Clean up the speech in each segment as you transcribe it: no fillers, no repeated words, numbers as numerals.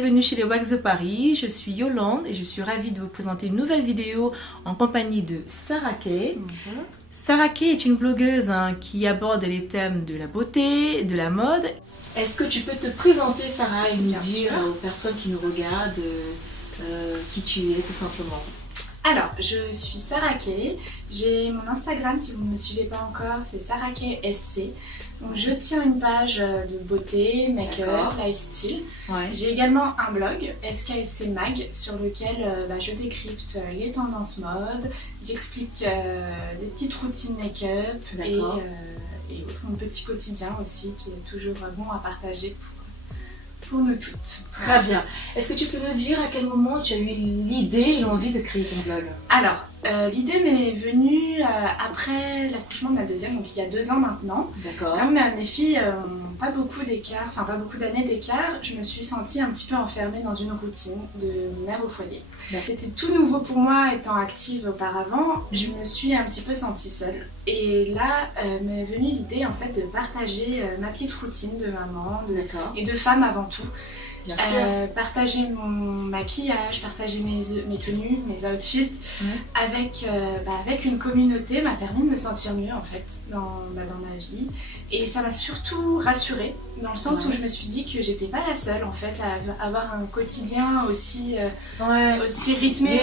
bienvenue chez les Wax de Paris, je suis Yolande et je suis ravie de vous présenter une nouvelle vidéo en compagnie de Sarah Kay. Bonjour. Sarah Kay est une blogueuse qui aborde les thèmes de la beauté, de la mode. Est-ce que tu peux te présenter, Sarah, et nous dire aux personnes qui nous regardent qui tu es tout simplement? Alors, je suis Sarah Kay, j'ai mon Instagram, si vous ne me suivez pas encore, c'est Sarah Kay SC. Donc je tiens une page de beauté, make-up, lifestyle. Ouais. J'ai également un blog, SKSC Mag, sur lequel je décrypte les tendances mode, j'explique des petites routines make-up et autres, mon petit quotidien aussi qui est toujours bon à partager pour nous toutes. Très bien. Est-ce que tu peux nous dire à quel moment tu as eu l'idée et l'envie de créer ton blog? Alors, l'idée m'est venue après l'accouchement de ma deuxième, donc il y a 2 ans maintenant. D'accord. Comme mes filles n'ont pas beaucoup d'écart, enfin pas beaucoup d'années d'écart, je me suis sentie un petit peu enfermée dans une routine de mère au foyer. C'était tout nouveau pour moi, étant active auparavant, je me suis un petit peu sentie seule. Et là m'est venue l'idée en fait de partager ma petite routine de maman et de femme avant tout. Bien sûr. Partager mon maquillage, partager mes tenues, mes outfits avec une communauté m'a permis de me sentir mieux en fait dans ma vie. Et ça m'a surtout rassurée dans le sens où je me suis dit que j'étais pas la seule en fait à avoir un quotidien aussi rythmé.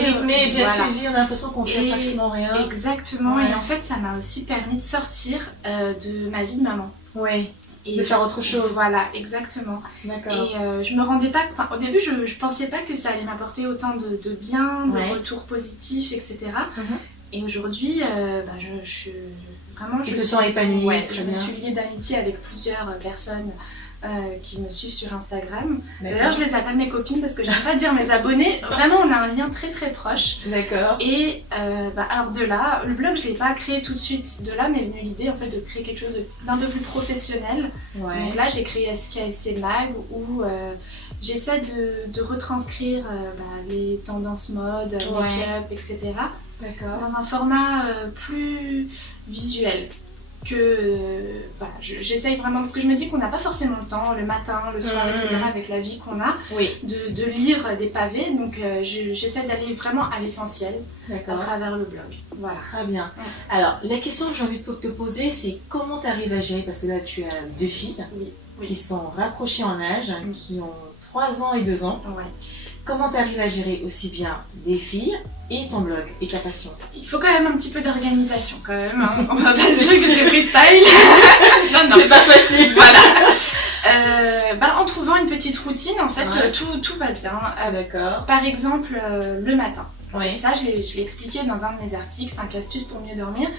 Bien suivi, on a l'impression qu'on fait pratiquement rien. Exactement, et en fait ça m'a aussi permis de sortir de ma vie de maman. Oui. Et de faire autre chose. Voilà, exactement. D'accord. Et je me rendais pas... Au début, je pensais pas que ça allait m'apporter autant de bien, de retours positifs, etc. Et aujourd'hui, je suis vraiment... Tu te sens épanouie. Ouais, je me suis liée d'amitié avec plusieurs personnes qui me suivent sur Instagram. D'ailleurs, je les appelle mes copines parce que j'aime pas dire mes abonnés. Vraiment, on a un lien très très proche. D'accord. Et alors de là, le blog, je l'ai pas créé tout de suite. De là m'est venue l'idée en fait de créer quelque chose d'un peu plus professionnel. Ouais. Donc là, j'ai créé SKSC Mag où j'essaie de retranscrire les tendances mode, make-up, etc. Dans un format plus visuel. J'essaye vraiment, parce que je me dis qu'on n'a pas forcément le temps, le matin, le soir, etc., avec la vie qu'on a, de lire des pavés, donc j'essaie d'aller vraiment à l'essentiel à travers le blog. Voilà. Très bien. Alors, la question que j'ai envie de te poser, c'est comment tu arrives à gérer, parce que là tu as 2 filles qui sont rapprochées en âge, qui ont 3 ans et 2 ans. Comment tu arrives à gérer aussi bien des filles et ton blog et ta passion? Il faut quand même un petit peu d'organisation quand même, hein. On va pas dire que c'est freestyle. non, c'est pas facile. Voilà. En trouvant une petite routine, en fait, tout va bien. Par exemple, le matin. Ça, je l'ai expliqué dans un de mes articles, 5 astuces pour mieux dormir.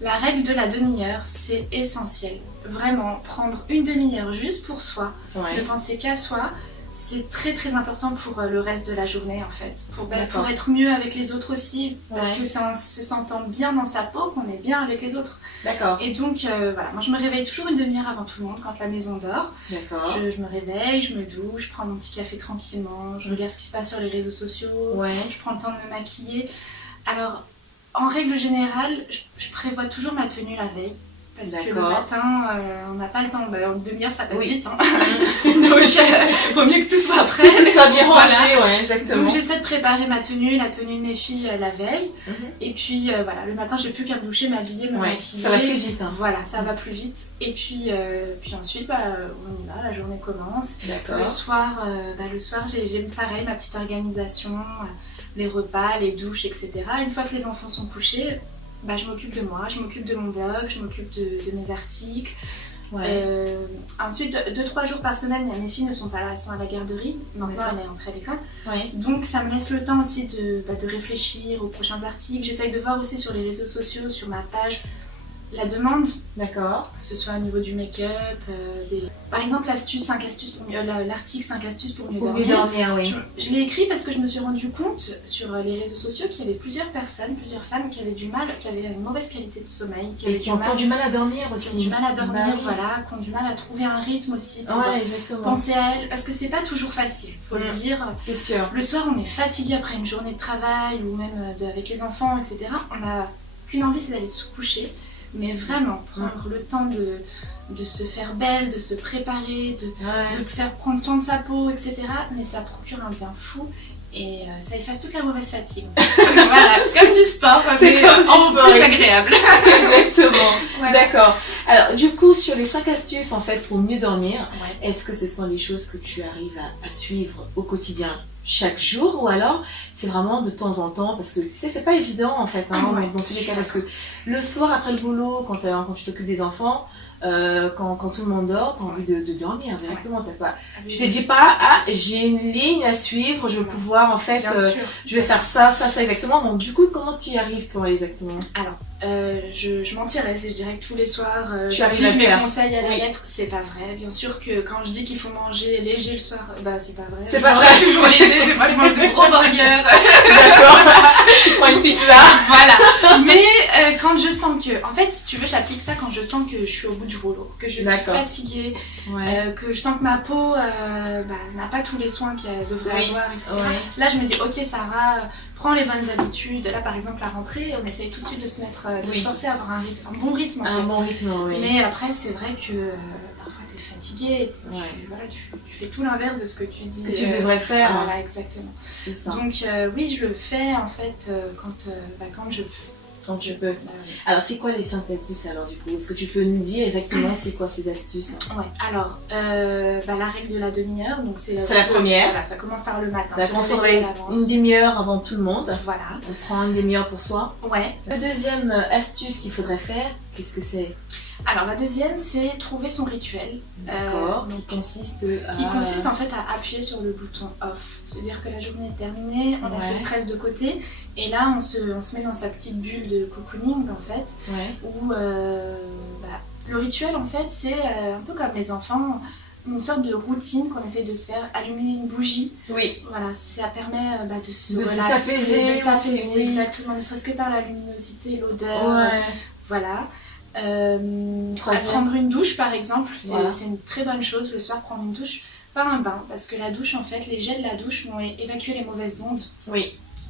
La règle de la demi-heure, c'est essentiel. Vraiment, prendre une demi-heure juste pour soi, ne penser qu'à soi. C'est très très important pour le reste de la journée en fait, pour être mieux avec les autres aussi, parce que c'est en se sentant bien dans sa peau qu'on est bien avec les autres. Et donc voilà, moi je me réveille toujours une demi-heure avant tout le monde quand la maison dort. Je me réveille, je me douche, je prends mon petit café tranquillement, je regarde ce qui se passe sur les réseaux sociaux, je prends le temps de me maquiller. Alors en règle générale, je prévois toujours ma tenue la veille. Parce que le matin, on n'a pas le temps. En demi-heure, ça passe vite. Hein. Donc, il vaut mieux que tout soit prêt. Que tout soit bien rangé, exactement. Donc, j'essaie de préparer ma tenue, la tenue de mes filles la veille. Et puis, le matin, j'ai plus qu'à me doucher, m'habiller, me maquiller. Ça va plus vite. Voilà, ça va plus vite. Et puis ensuite, on y va, la journée commence. Le soir, j'ai pareil, ma petite organisation, les repas, les douches, etc. Une fois que les enfants sont couchés, je m'occupe de moi, je m'occupe de mon blog, je m'occupe de mes articles. Ensuite, 2-3 jours par semaine, mes filles ne sont pas là, elles sont à la garderie. Maintenant, elle est entrée à l'école. Donc, ça me laisse le temps aussi de réfléchir aux prochains articles. J'essaye de voir aussi sur les réseaux sociaux, sur ma page, la demande. Que ce soit au niveau du make-up, par exemple l'article 5 astuces pour mieux dormir. Je l'ai écrit parce que je me suis rendu compte sur les réseaux sociaux qu'il y avait plusieurs personnes, plusieurs femmes qui avaient une mauvaise qualité de sommeil, qui ont du mal à dormir aussi. Qui ont du mal à dormir, qui ont du mal à trouver un rythme aussi pour penser à elles, parce que c'est pas toujours facile, faut le dire. C'est sûr. Le soir, on est fatigué après une journée de travail ou même avec les enfants, etc. On n'a qu'une envie, c'est d'aller se coucher. Mais vraiment, prendre le temps de se faire belle, de se préparer, de faire prendre soin de sa peau, etc. Mais ça procure un bien fou. Et ça efface toute la mauvaise fatigue. Voilà, c'est comme du sport, mais en plus agréable. Exactement. Voilà. D'accord. Alors, du coup, sur les 5 astuces en fait pour mieux dormir, est-ce que ce sont les choses que tu arrives à suivre au quotidien chaque jour, ou alors c'est vraiment de temps en temps, parce que tu sais, c'est pas évident en fait, hein, dans tous les cas, parce que le soir après le boulot, quand tu t'occupes des enfants, quand tout le monde dort, t'as envie de dormir directement. Tu te dis pas, j'ai une ligne à suivre, je vais pouvoir en fait, je vais faire ça exactement. Donc du coup, comment tu y arrives toi exactement? Alors, je mentirais si je dirais que tous les soirs, j'applique mes conseils à la lettre. C'est pas vrai. Bien sûr que quand je dis qu'il faut manger léger le soir, c'est pas vrai. C'est pas vrai. Toujours léger, moi je mange des gros burgers. D'accord. Tu prends une pizza. Voilà. Mais quand je sens que, en fait, si tu veux, j'applique ça quand je sens que je suis au bout du rouleau, que je suis fatiguée, que je sens que ma peau n'a pas tous les soins qu'elle devrait avoir, etc. Là, je me dis, ok, Sarah, prends les bonnes habitudes. Là, par exemple, à rentrée, on essaye tout de suite de se mettre, de se forcer à avoir un bon rythme. Un bon rythme, oui. Mais après, c'est vrai que parfois, t'es fatiguée, tu fais tout l'inverse de ce que tu dis. Que tu devrais faire. Voilà, exactement. C'est ça. Donc, oui, je le fais en fait quand je peux. Quand tu peux. Alors, c'est quoi les 5 astuces alors du coup? Est-ce que tu peux nous dire exactement c'est quoi ces astuces? Ouais, alors, la règle de la demi-heure, donc c'est la première. Voilà, ça commence par le matin. On se réveille une demi-heure avant tout le monde. Voilà. On prend une demi-heure pour soi. Ouais. La deuxième astuce qu'il faudrait faire, qu'est-ce que c'est? Alors la deuxième, c'est trouver son rituel. D'accord. Qui consiste en fait à appuyer sur le bouton off. C'est-à-dire que la journée est terminée, on laisse le stress de côté, et là on se met dans sa petite bulle de cocooning en fait, où le rituel en fait c'est un peu comme les enfants, une sorte de routine qu'on essaye de se faire, allumer une bougie. Oui. Voilà, ça permet de s'apaiser. Exactement, ne serait-ce que par la luminosité, l'odeur. Voilà. Prendre une douche par exemple, c'est une très bonne chose le soir, prendre une douche, pas un bain, parce que la douche en fait, les jets de la douche vont évacuer les mauvaises ondes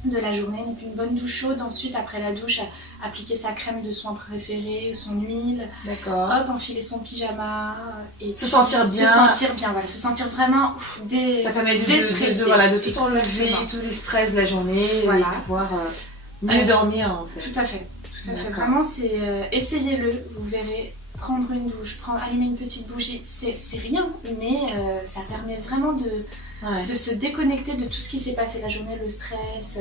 de la journée. Donc une bonne douche chaude, ensuite après la douche, appliquer sa crème de soin préférée, son huile, hop, enfiler son pyjama et se sentir bien, voilà, se sentir vraiment ça permet de tout enlever, tous les stress de la journée, et pouvoir mieux dormir en fait. Tout à fait. Vraiment, c'est essayez-le, vous verrez. Prendre une douche, allumer une petite bougie, c'est rien, mais ça permet vraiment de se déconnecter de tout ce qui s'est passé la journée, le stress,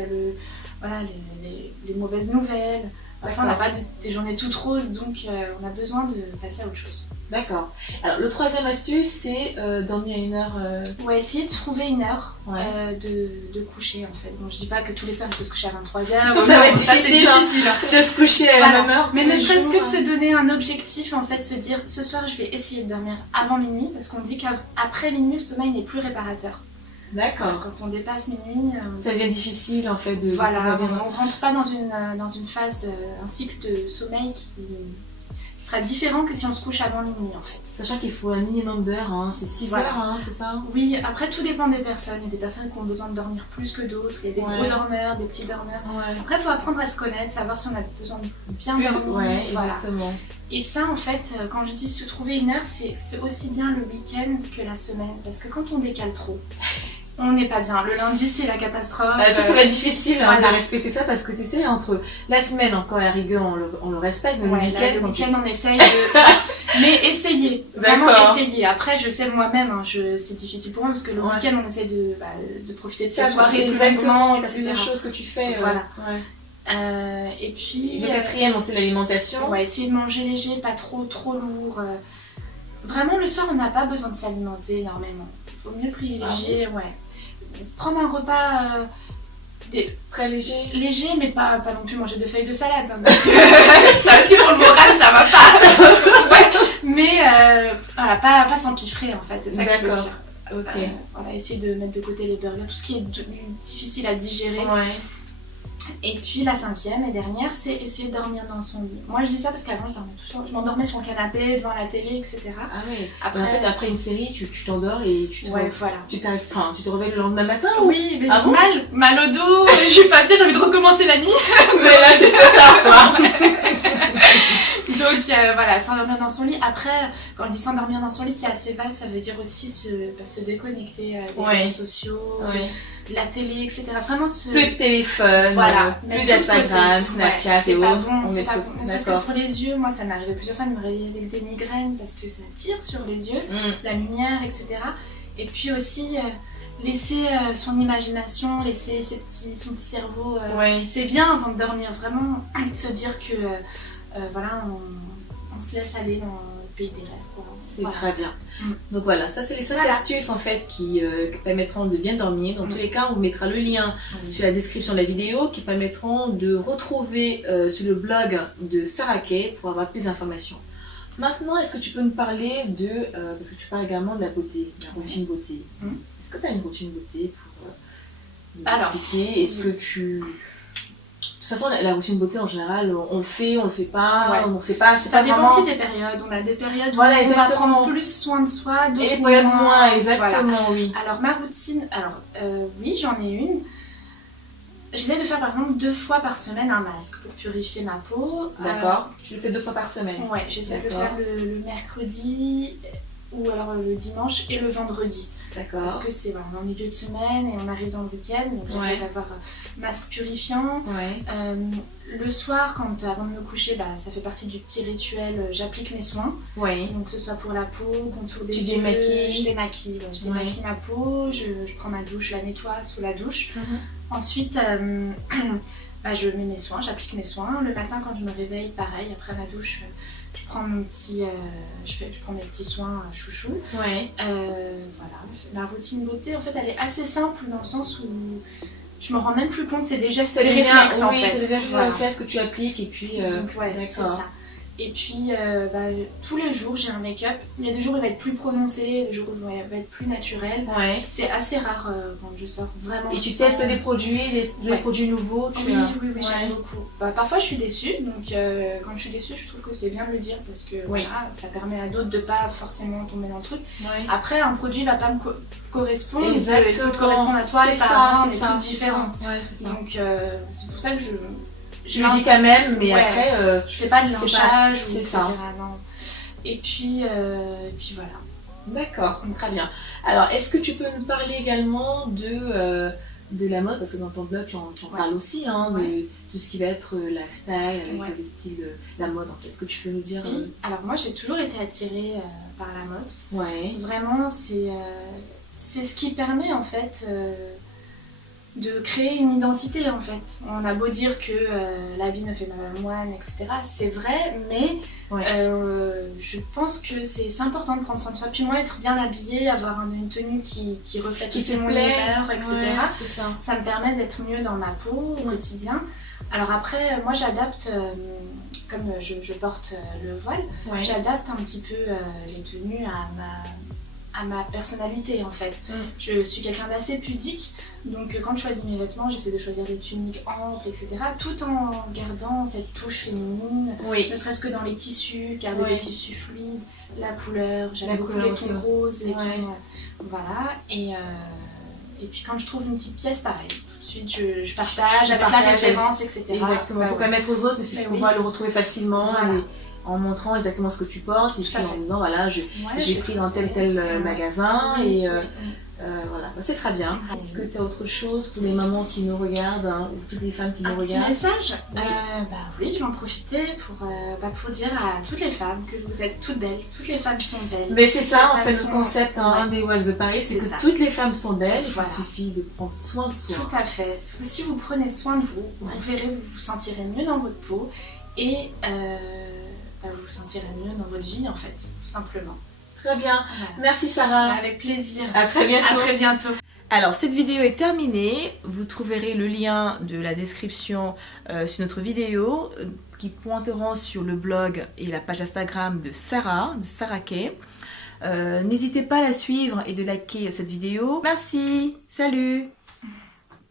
les mauvaises nouvelles. Enfin, on n'a pas des journées toutes roses, donc on a besoin de passer à autre chose. D'accord. Alors, le troisième astuce, c'est dormir à une heure... essayer de trouver une heure de coucher, en fait. Donc, je dis pas que tous les soirs, il faut se coucher à 23h. Ça va être difficile de se coucher à la même heure. Mais ne serait-ce que de se donner un objectif, en fait, se dire, ce soir, je vais essayer de dormir avant minuit, parce qu'on dit qu'après minuit, le sommeil n'est plus réparateur. D'accord. Quand on dépasse minuit... ça devient difficile, en fait, de... Voilà, on rentre pas dans une phase, un cycle de sommeil qui sera différent que si on se couche avant minuit en fait. Sachant qu'il faut un minimum d'heures, c'est 6 heures, c'est ça? Oui, après tout dépend des personnes. Il y a des personnes qui ont besoin de dormir plus que d'autres, il y a des gros dormeurs, des petits dormeurs. Après il faut apprendre à se connaître, savoir si on a besoin de bien dormir. Ouais, exactement. Et ça en fait, quand je dis se trouver une heure, c'est aussi bien le week-end que la semaine. Parce que quand on décale trop, on n'est pas bien. Le lundi, c'est la catastrophe. Ça va être difficile de respecter ça parce que tu sais, entre la semaine, encore à la rigueur, on le respecte, mais le week-end, on essaye de... Mais essayez, vraiment essayez. Après, je sais moi-même, c'est difficile pour moi parce que le week-end, on essaye de profiter de ces soirées. Exactement, il y a plusieurs choses que tu fais. Voilà. Et puis... Le quatrième, c'est l'alimentation. Essayer de manger léger, pas trop lourd. Vraiment, le soir, on n'a pas besoin de s'alimenter énormément. Il faut mieux privilégier, prendre un repas très léger, mais pas non plus manger de feuilles de salade. Ça aussi pour le moral, ça va pas. Mais pas s'empiffrer en fait, c'est ça que je veux dire. Essayer de mettre de côté les burgers, tout ce qui est difficile à digérer. Et puis la cinquième et dernière, c'est essayer de dormir dans son lit. Moi je dis ça parce qu'avant je dormais tout le temps, je m'endormais sur le canapé, devant la télé, etc. Ah oui. En fait après une série, tu t'endors et tu te réveilles le lendemain matin Oui, mais mal au dos, je suis fatiguée, j'ai envie de recommencer la nuit. Mais là c'est trop tard quoi. Donc voilà, s'endormir dans son lit. Après, quand je dis s'endormir dans son lit, c'est assez vaste, ça veut dire aussi se déconnecter des réseaux sociaux, de la télé, etc. Vraiment plus de téléphone, plus d'Instagram, Snapchat et autres. C'est pas bon. Parce que pour les yeux, moi ça m'est arrivé plusieurs fois de me réveiller avec des migraines parce que ça tire sur les yeux, la lumière, etc. Et puis aussi laisser son imagination, laisser son petit cerveau. C'est bien avant de dormir, vraiment se dire que voilà, on se laisse aller dans le pays des rêves. C'est très bien. Donc voilà, ça c'est les 5 astuces en fait qui permettront de bien dormir. Dans tous les cas, on vous mettra le lien sur la description de la vidéo qui permettront de retrouver sur le blog de Sarah Kay pour avoir plus d'informations. Maintenant, est-ce que tu peux nous parler de, parce que tu parles également de la beauté, de la routine beauté. Est-ce que tu as une routine beauté pour nous expliquer? Est-ce que tu... De toute façon, la routine beauté en général, on le fait pas, on ne sait pas. Ça dépend aussi des périodes. On a des périodes où on va prendre plus soin de soi, d'autres et périodes moins, exactement, oui. Alors ma routine, oui, j'en ai une. J'essaie de faire par exemple 2 fois par semaine un masque pour purifier ma peau. D'accord. Tu le fais 2 fois par semaine? Ouais, j'essaie de le faire le mercredi ou alors le dimanche et le vendredi. D'accord. Parce que c'est en milieu de semaine et on arrive dans le week-end, donc j'essaie d'avoir masque purifiant. Le soir, avant de me coucher, ça fait partie du petit rituel, j'applique mes soins. Donc que ce soit pour la peau, contour des yeux, je démaquille ma peau, je prends ma douche, je la nettoie sous la douche. Ensuite, je mets mes soins, j'applique mes soins. Le matin, quand je me réveille, pareil, après ma douche, je prends mon petit, je prends mes petits soins chouchou. Voilà, ma routine beauté, en fait, elle est assez simple dans le sens où je me rends même plus compte, c'est des gestes et des réflexes en fait. C'est des gestes et réflexes que tu appliques et puis. Donc c'est ça. Et puis tous les jours j'ai un make-up. Il y a des jours où il va être plus prononcé, des jours où il va être plus naturel. C'est assez rare quand je sors vraiment. Et tu testes des produits, des produits nouveaux? Oui, j'aime beaucoup. Parfois je suis déçue, donc quand je suis déçue, je trouve que c'est bien de le dire parce que ça permet à d'autres de pas forcément tomber dans le truc. Après, un produit va pas me correspondre, il peut te correspondre à toi, et ça, on est toutes différentes. Donc c'est pour ça que je le dis quand même, mais après... je fais pas de lynchage, c'est ça. Non. Et puis voilà. D'accord, très bien. Alors, est-ce que tu peux nous parler également de la mode? Parce que dans ton blog, tu en parles aussi, de tout ce qui va être lifestyle, avec le style, la mode en fait. Est-ce que tu peux nous dire... Oui, alors moi j'ai toujours été attirée par la mode. Vraiment, c'est ce qui permet en fait... de créer une identité en fait. On a beau dire que l'habit ne fait pas le moine, etc. C'est vrai, mais je pense que c'est important de prendre soin de soi. Puis moi, être bien habillée, avoir une tenue qui reflète aussi mon humeur, etc. Ça me permet d'être mieux dans ma peau au quotidien. Alors après, moi j'adapte, comme je porte le voile, j'adapte un petit peu les tenues à ma personnalité en fait. Je suis quelqu'un d'assez pudique, donc quand je choisis mes vêtements, j'essaie de choisir des tuniques amples, etc. Tout en gardant cette touche féminine, ne serait-ce que dans les tissus, garder des tissus fluides, la couleur, j'aime beaucoup les tons roses, les tons, voilà. Et puis quand je trouve une petite pièce, pareil, tout de suite je partage avec la référence, etc. Exactement, pour permettre aux autres de pouvoir le retrouver facilement. En montrant exactement ce que tu portes et puis en disant voilà j'ai pris dans tel magasin et voilà, c'est très bien. Est-ce que tu as autre chose pour les mamans qui nous regardent ou toutes les femmes qui nous regardent? Un petit message? Oui, je vais en profiter pour dire à toutes les femmes que vous êtes toutes belles, toutes les femmes sont belles. Mais c'est ça en fait le concept des Walks de Paris, c'est que toutes les femmes sont belles, il suffit de prendre soin de soi. Tout à fait, si vous prenez soin de vous, vous verrez, vous vous sentirez mieux dans votre peau et vous vous sentirez mieux dans votre vie en fait, tout simplement. Très bien, merci Sarah. Avec plaisir. À très bientôt. À très bientôt. Alors cette vidéo est terminée, vous trouverez le lien de la description sur notre vidéo qui pointeront sur le blog et la page Instagram de Sarah Kay. N'hésitez pas à la suivre et de liker cette vidéo. Merci, salut.